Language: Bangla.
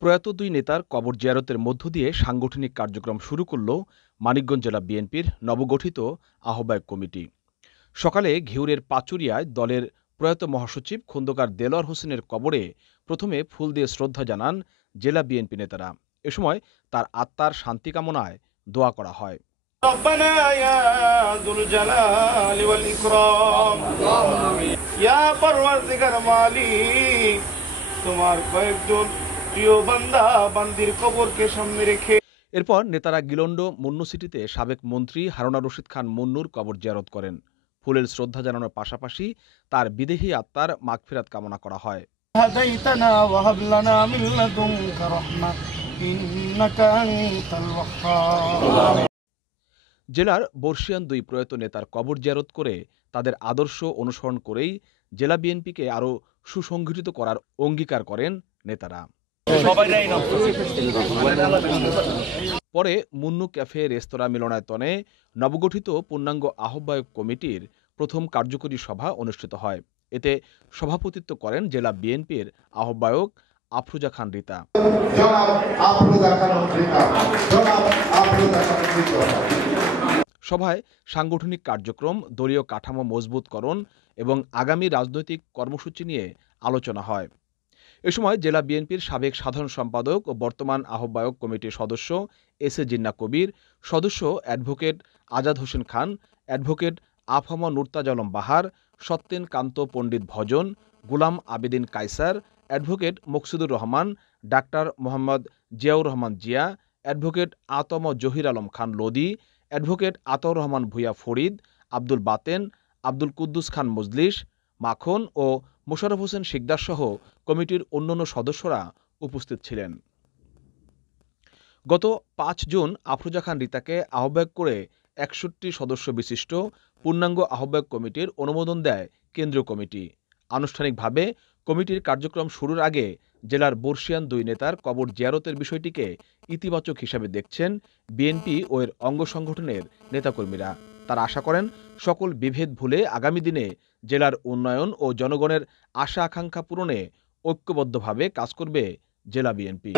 প্রয়াত দুই নেতার কবর জিয়ারতের মধ্য দিয়ে সাংগঠনিক কার্যক্রম শুরু করল মানিকগঞ্জ জেলা বিএনপির নবগঠিত আহ্বায়ক কমিটি। সকালে ঘিউরের পাচুরিয়ায় দলের প্রয়াত মহাসচিব খোন্দকার দেলোয়ার হোসেনের কবরে প্রথমে ফুল দিয়ে শ্রদ্ধা জানান জেলা বিএনপি নেতারা। এ সময় তার আত্মার শান্তি কামনায় দোয়া করা হয়। ربنا يا ذو الجلال والإكرام يا পরওয়ারদিগার মালিক, তোমার কয়েকজন প্রিয় বান্দা বান্দির কবরকে সামনে রেখে। এরপর নেতারা গিলন্ড মুন্নু সিটিতে সাবেক মন্ত্রী হারুনা রশিদ খান মুন্নুর কবর জিয়ারত করেন। ফুলের শ্রদ্ধা জানানোর পাশাপাশি তার বিদেহী আত্মার মাগফিরাত কামনা করা হয়। হাদাইতানা ওয়া হাব লানা মিন লাদুনকা রাহমা ইন্নাকা আনতাল ওয়াহ্হাব। জেলার বর্ষিয়ান দুই প্রয়াত নেতার কবর জিয়ারত করে তাদের আদর্শ অনুসরণ করেই জেলা বিএনপিকে আরও সুসংগঠিত করার অঙ্গীকার করেন নেতারা। পরে মুন্নু ক্যাফে রেস্তোরাঁ মিলনায়তনে নবগঠিত পূর্ণাঙ্গ আহ্বায়ক কমিটির প্রথম কার্যকরী সভা অনুষ্ঠিত হয়। এতে সভাপতিত্ব করেন জেলা বিএনপির আহ্বায়ক আফরোজা খান রিতা। সভায় সাংগঠনিক কার্যক্রম, দলীয় কাঠামো মজবুতকরণ এবং আগামী রাজনৈতিক কর্মসূচি নিয়ে আলোচনা হয়। এ সময় জেলা বিএনপির সাবেক সাধারণ সম্পাদক ও বর্তমান আহ্বায়ক কমিটির সদস্য এস এ জিন্না কবির, সদস্য advocate Azad Hossain Khan, advocate Afama Nurtaj Alam Bahar, Satyen Kanta Pandit Bhajan, Gulam Abedin Kaiser, advocate Maksudur Rahman, ডাক্তার মোহাম্মদ জিয়াউর রহমান জিয়া, অ্যাডভোকেট আতম জহির আলম খান লোদি, অ্যাডভোকেট আতাউর রহমান ভূঁইয়া ফরিদ, আব্দুল বাতেন, আব্দুল কুদ্দুস খান মজলিস, মাখন ও মোশাররফ হোসেন শিকদার সহ কমিটির অন্যান্য সদস্যরা উপস্থিত ছিলেন। গত ৫ জুন আফরোজা খান রিতাকে আহ্বায়ক করে ৬১ সদস্য বিশিষ্ট পূর্ণাঙ্গ আহ্বায়ক কমিটির অনুমোদন দেয় কেন্দ্রীয় কমিটি। আনুষ্ঠানিকভাবে কমিটির কার্যক্রম শুরুর আগে জেলার বর্ষিয়ান দুই নেতার কবর জিয়ারতের বিষয়টিকে ইতিবাচক হিসাবে দেখছেন বিএনপি ও এর অঙ্গ সংগঠনের নেতাকর্মীরা। তারা আশা করেন সকল বিভেদ ভুলে আগামী দিনে জেলার উন্নয়ন ও জনগণের আশা আকাঙ্ক্ষা পূরণে ঐক্যবদ্ধভাবে কাজ করবে জেলা বিএনপি।